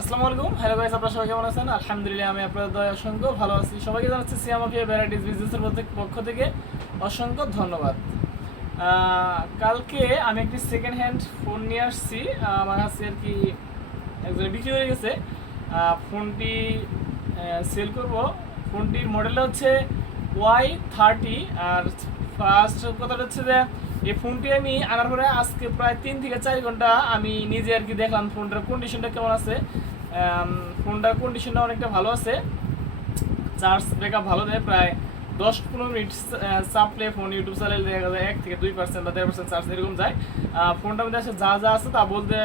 আসসালামু আলাইকুম, hello guys, আপনারা সবাই কেমন আছেন? আলহামদুলিল্লাহ, আমি আপনাদের দয়া অসংখ্য ভালো আছি। সবাইকে জানাচ্ছি সিয়াম আফিয়া ভ্যারাইটিস বিজনেসের পক্ষ থেকে অসংখ্য ধন্যবাদ। কালকে আমি একটি সেকেন্ড হ্যান্ড ফোন নিয়ে আসছি। আমার কাছে আর কি একজনে বিক্রি হয়ে গেছে। ফোনটি সেল করব। ফোনটির মডেলটা হচ্ছে Y30। আর ফার্স্ট কথাটা হচ্ছে যে এই ফোনটি আমি আনার পরে আজকে প্রায় 3 থেকে 4 ঘন্টা আমি নিজে আর কি দেখলাম ফোনটার কন্ডিশনটা কেমন আছে। ফোনটার কন্ডিশনটা অনেকটা ভালো আছে। চার্জ ব্যাকআপ ভালো দেয়, প্রায় 10-15 মিনিট চাপলে ফোন ইউটিউব চালালে দেখা যায় 1 থেকে 2% বা 1.5% চার্জ এরকম যায়। ফোনটার মধ্যে আসলে যা যা আছে তা বলতে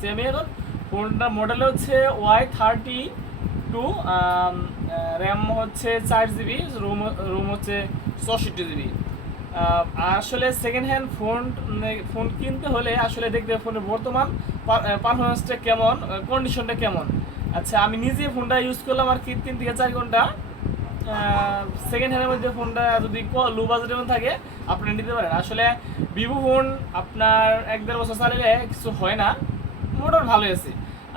সেমই। এখন ফোনটার মডেল হচ্ছে Y32। র্যাম হচ্ছে 4 GB, রোম হচ্ছে 64 GB। আসলে সেকেন্ড হ্যান্ড ফোন কিনতে হলে আসলে দেখতে হবে ফোনের বর্তমান পারফরমেন্সটা কেমন, কন্ডিশনটা কেমন। আচ্ছা, আমি নিজে ফোনটা ইউজ করলাম আর কি 3 থেকে 4 ঘন্টা। সেকেন্ড হ্যান্ডের মধ্যে ফোনটা যদি লো বাজেটের মধ্যে থাকে আপনি নিতে পারেন। আসলে ভিভো ফোন আপনার 1-1.5 বছর চালালে কিছু হয় না, মোটর ভালোই আছে।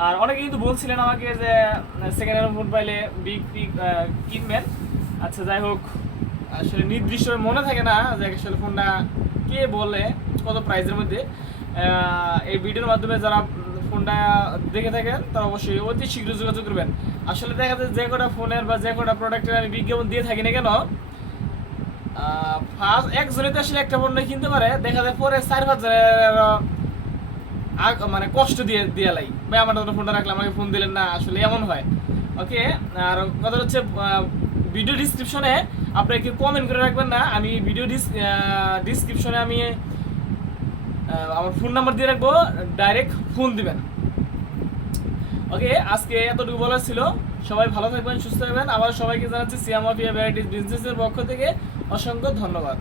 আর অনেকে কিন্তু বলছিলেন আমাকে যে সেকেন্ড হ্যান্ড ফোন পাইলে বিক্রি কিনবেন। আচ্ছা, যাই হোক, আসলে নির্দিষ্ট মনে থাকে না যে আসলে ফোনটা কে বলে কত প্রাইসের মধ্যে। এই ভিডিওর মাধ্যমে যারা ফোনটা দেখে থাকেন তারা অবশ্যই অতি শীঘ্র যোগাযোগ করবেন। আসলে দেখা যায় যে কটা ফোনের বা যে কটা প্রোডাক্টের আমি বিজ্ঞাপন দিয়ে থাকি না কেন, ফার্স্ট একজনে তো আসলে একটা পণ্য কিনতে পারে, দেখা যায় পরে 4-5 জনের মানে কষ্ট দিয়ে দিয়ে লাই, ভাই আমার তো ফোনটা রাখলাম, আমাকে ফোন দিলেন না, আসলে এমন হয়। ওকে, আর কথা হচ্ছে ভিডিও ডিসক্রিপশনে আপনাকে কমেন্ট করে রাখবেন না, আমি ভিডিও ডিসক্রিপশনে আমি আমার ফোন নাম্বার দিয়ে রাখবো, ডাইরেক্ট ফোন দিবেন। ওকে, আজকে এতটুকু বলার ছিল। সবাই ভালো থাকবেন, সুস্থ থাকবেন। আবার সবাইকে জানাচ্ছি সিয়াম আফিয়া ভ্যারাইটিস বিজনেসের পক্ষ থেকে অসংখ্য ধন্যবাদ।